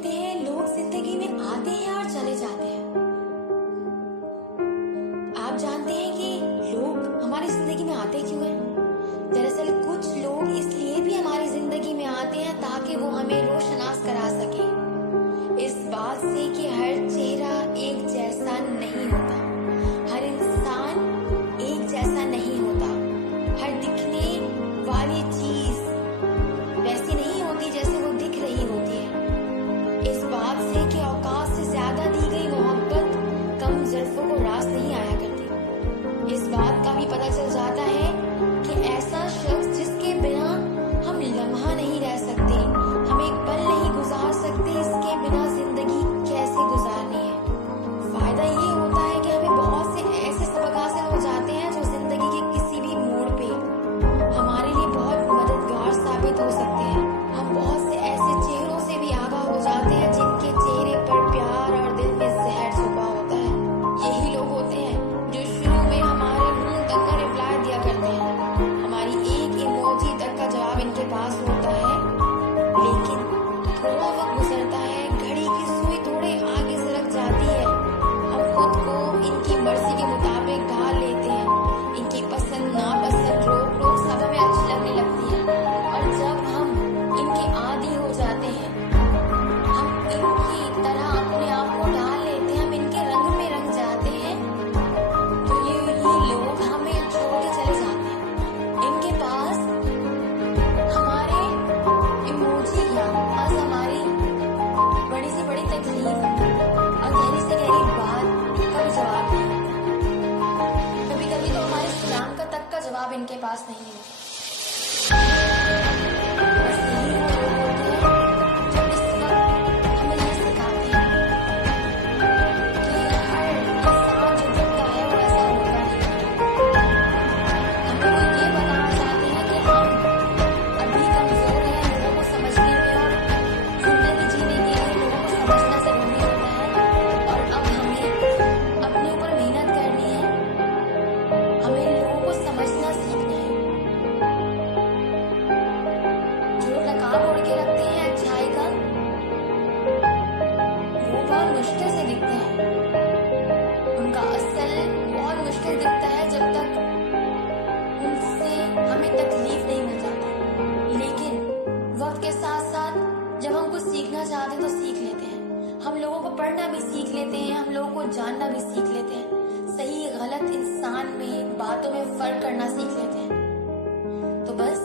कहते हैं लोग जिंदगी में आते हैं और चले जाते हैं। आप जानते हैं कि लोग हमारी जिंदगी में आते क्यों हैं? दरअसल कुछ लोग इसलिए भी हमारी जिंदगी में आते हैं ताकि वो हमें रोशनास करा सके इस बात से कि हर चेहरा एक जैसा नहीं होता, हर इंसान एक जैसा नहीं होता, हर दिखने वाली चीज वैसी नहीं होती जैसे वो दिख रही होती है। इस बात से कि औकात से ज्यादा दी गई मोहब्बत कम ज़ुल्फों को रास नहीं आया करती। इस बात का भी पता चल जाता है कि ऐसा शख्स जिसके बिना हम लम्हा नहीं रह सकते, हम एक पल नहीं गुजार सकते, इसके बिना जिंदगी कैसे गुजारनी है। फायदा ये होता है कि हमें बहुत से ऐसे सबक हासिल हो जाते हैं जो जिंदगी के किसी भी मोड़ पे हमारे लिए बहुत मददगार साबित हो सकते हैं। हम बहुत से ऐसे चेहरों से भी आगाह हो जाते हैं जिनके चेहरे पर प्यार और दिल में जहर छुपा होता है। यही लोग होते हैं जो शुरू में हमारे मुंह तक का रिप्लाई दिया करते हैं, हमारी एक इमोजी तक का जवाब इनके पास होता है, लेकिन थोड़ा वक्त गुजरता है, घड़ी की सुई थोड़े आगे सरक जाती है, हम खुद को इनकी मर्जी के मुताबिक ढाल लेते हैं, इनकी पसंद नापसंद रोक रोक सब हमें अच्छी लगने लगती है। और जब हम इनके आदी हो जाते हैं, हम इनकी तरह अपने आप को ढाल लेते हैं, हम इनके रंग में रंग जाते हैं, तो ये लोग हमें छोड़ के चले जाते हैं। इनके पास हमारे इमोजी या बस हमारी बड़ी से बड़ी तकलीफ और गहरी से गहरी बात का भी जवाब नहीं होता। कभी कभी तो हमारे सलाम का तक का जवाब इनके पास नहीं होता। बस यही वो लोग होते हैं जो इस वक्त हमें ये सिखाते हैं कि हर इंसान जो दिखता है वो ऐसा होता नहीं। हमें वो ये बताना चाहते हैं कि हम अभी कमजोर हैं लोगों को समझने में, और जिंदगी जीने के लिए लोगों को समझना जरूरी होता है। और अब हमें अपने ऊपर मेहनत करनी है, हमें लोगों को समझना सीखना है। जो नकाब ओढ़ के रखते हैं अच्छाई का, वो बहुत मुश्किल से दिखते हैं, उनका असल बहुत मुश्किल दिखता है जब तक उनसे हमें तकलीफ नहीं मिल जाती। लेकिन वक्त के साथ साथ जब हम कुछ सीखना चाहते हैं तो सीख लेते हैं, हम लोगों को पढ़ना भी सीख लेते हैं, हम लोगों को जानना भी सीख लेते हैं, सही गलत इंसान में बातों में फर्क करना सीख लेते हैं। तो बस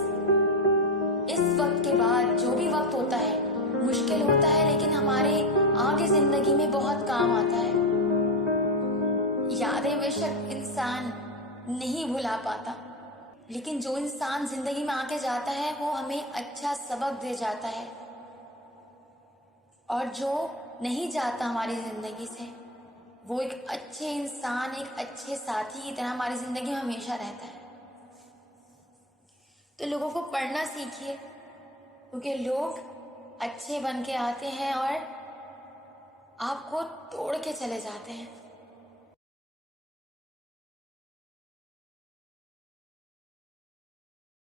इस वक्त के बाद जो भी वक्त होता है मुश्किल होता है, लेकिन हमारे आगे जिंदगी में बहुत काम आता है। यादें बेशक इंसान नहीं भुला पाता, लेकिन जो इंसान जिंदगी में आके जाता है वो हमें अच्छा सबक दे जाता है, और जो नहीं जाता हमारी जिंदगी से वो एक अच्छे इंसान, एक अच्छे साथी की तरह हमारी जिंदगी में हमेशा रहता है। तो लोगों को पढ़ना सीखिए, क्योंकि लोग अच्छे बन के आते हैं और आपको तोड़ के चले जाते हैं।